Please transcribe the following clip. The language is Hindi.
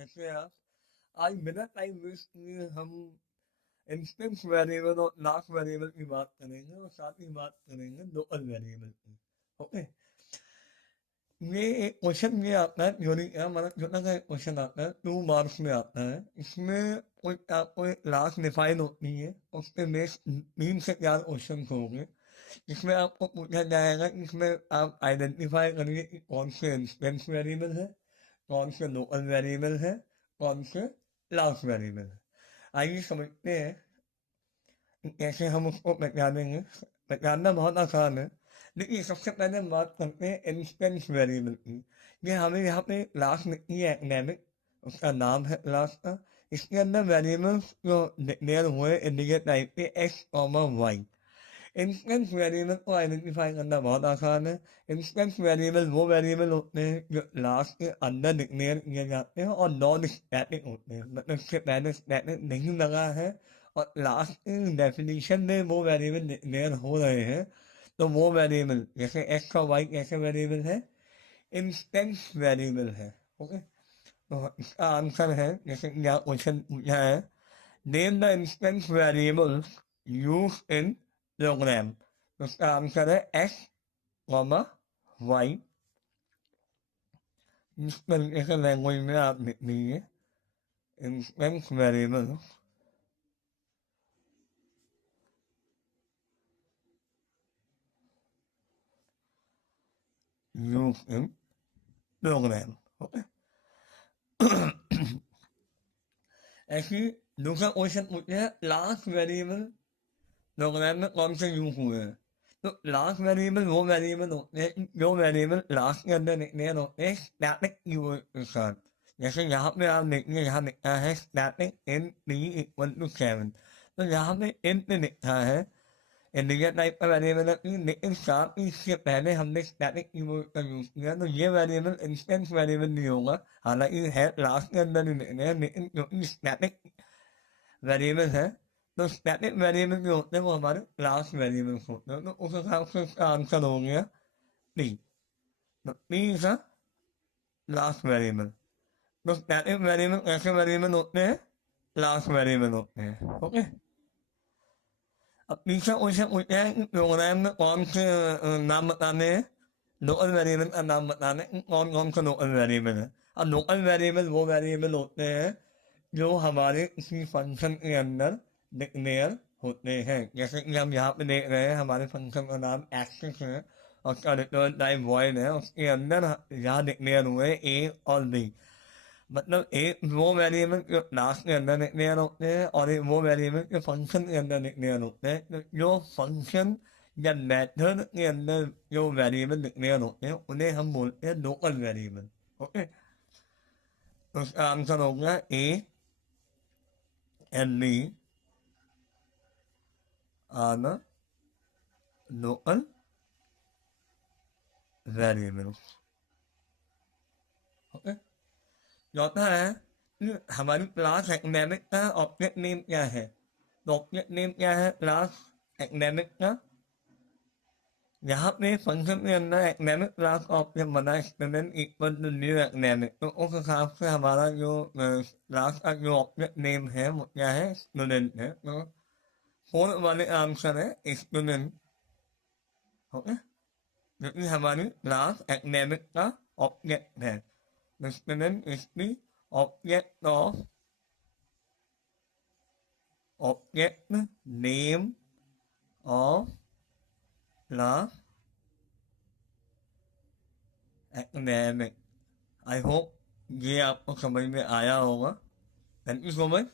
कैसे हैं आप? आज बिना टाइम वेस्ट किए हम इंस्टेंस वेरिएबल और लास्ट वेरिएबल की बात करेंगे और साथ ही बात करेंगे लोकल वेरिएबल की। ओके, ये एक क्वेश्चन ये आता है थ्योरी का, मतलब छोटा सा एक क्वेश्चन आता है, 2 मार्क्स में आता है। इसमें कोई आपको एक लास्ट डिफाइन होती है, उसके बेस 3 से 4 क्वेश्चन होंगे जिसमें आपको पूछा जाएगा कि इसमें आप आइडेंटिफाई करिए कि कौन से इंस्टेंस वेरिएबल है, कौन से लोकल वेरिएबल है, कौन से लास्ट वेरिएबल है। आइए समझते हैं कि कैसे हम उसको पहचानेंगे। पहचानना बहुत आसान है, लेकिन सबसे पहले हम बात करते हैं इंस्टेंस वेरिएबल की। ये हमें यहाँ पे क्लास मिलती है एक्डेमिक, उसका नाम है क्लास का। इसके अंदर वेरिएबल्स जो डिक्लेयर हुए इंडिकेट टाइप के X comma Y. Instance variable को आइडेंटिफाई करना बहुत आसान है। इंस्टेंस वेरिएबल वो वेरिएबल होते हैं जो क्लास के अंदर डिक्लेयर किए जाते हैं और नॉन स्टैटिक होते हैं, मतलब इससे पहले स्टैटिक नहीं लगा है और क्लास की डेफिनेशन में वो वेरिएबल डिक्लेयर हो रहे हैं, तो वो वेरिएबल जैसे एक्स और वाई कैसे वेरिएबल है, इंस्टेंस वेरिएबल है। ओके, तो इसका आंसर है जैसे कि यहाँ क्वेश्चन पूछा है, name the instance variables use in program. तो उसका आंसर है एक्स कॉमा वाई। इस तरीके से लैंग्वेज में आप लिख लीजिए, instance variable use in program. Okay, ऐसी दूसरा क्वेश्चन पूछते हैं, लास्ट वेरिएबल प्रोग्राम में कौन से यूज हुए हैं। तो लास्ट वेरिएबल वो वेरिएबल होते हैं जो वेरिएबल लास्ट के अंदर डिक्लेयर होते हैं स्टैटिक कीवर्ड के साथ। जैसे यहाँ पे आप देखिए, यहाँ लिखा है static int equal to 7। तो यहाँ पे इन पे लिखा है इंटीजर टाइप का वेरिएबल है, लेकिन साथ ही इससे पहले हमने स्टैटिक कीवर्ड का यूज किया, तो ये वेरिएबल इंस्टेंस वेरिएबल नहीं होगा। हालांकि है लास्ट के अंदर ही लिखने हैं, लेकिन क्योंकि स्टैटिक वेरिएबल है तो स्टैटिक वेरिएबल जो होते हैं वो हमारे क्लास वेरिएबल्स होते हैं। तो उस हिसाब से इसका आंसर हो गया टी। तो T is a last variable. तो स्टैटिक वेरिएबल कैसे वेरिएबल होते हैं, क्लास वेरिएबल होते हैं। ओके, अब तीसरा क्वेश्चन पूछते हैं कि प्रोग्राम में कौन से नाम बताने हैं, लोकल वेरिएबल का नाम बताने हैं, कौन कौन से लोकल वेरिएबल है। अब लोकल वेरिएबल वो वेरिएबल होते हैं जो हमारे किसी फंक्शन के अंदर डिक्लेयर होते हैं। जैसे कि हम यहाँ पे देख रहे हैं, हमारे फंक्शन का नाम एक्सेस है और उसका रिटर्न टाइप वॉइड है, उसके अंदर यहाँ डिक्लेयर हुए ए और बी। मतलब एक वो वेरिएबल जो क्लास के अंदर डिक्लेयर होते हैं और एक वो वेरिएबल जो फंक्शन के अंदर डिक्लेयर होते हैं। तो जो फंक्शन या मेथड के अंदर जो वेरिएबल डिक्लेयर होते हैं उन्हें हम बोलते हैं लोकल वेरिएबल। ओके, तो उसका आंसर हो गया A and B are the local variables. Okay, चौथा है कि हमारी क्लास एकेडमिक का ऑब्जेक्ट नेम क्या है। तो ऑब्जेक्ट नेम क्या है क्लास एकेडमिक का, यहाँ पे फंक्शन के अंदर एकेडमिक क्लास का ऑब्जेक्ट बना student equal to new academic. तो उस हिसाब से हमारा जो क्लास का जो ऑब्जेक्ट नेम है वो क्या है, स्टूडेंट है। तो फोर्थ वाले आंसर है स्टूडेंट। ओके, क्योंकि हमारी क्लास एकेडमिक का ऑब्जेक्ट है। The student is the object name of class academic। I hope ये आपको समझ में आया होगा। Thank you so much.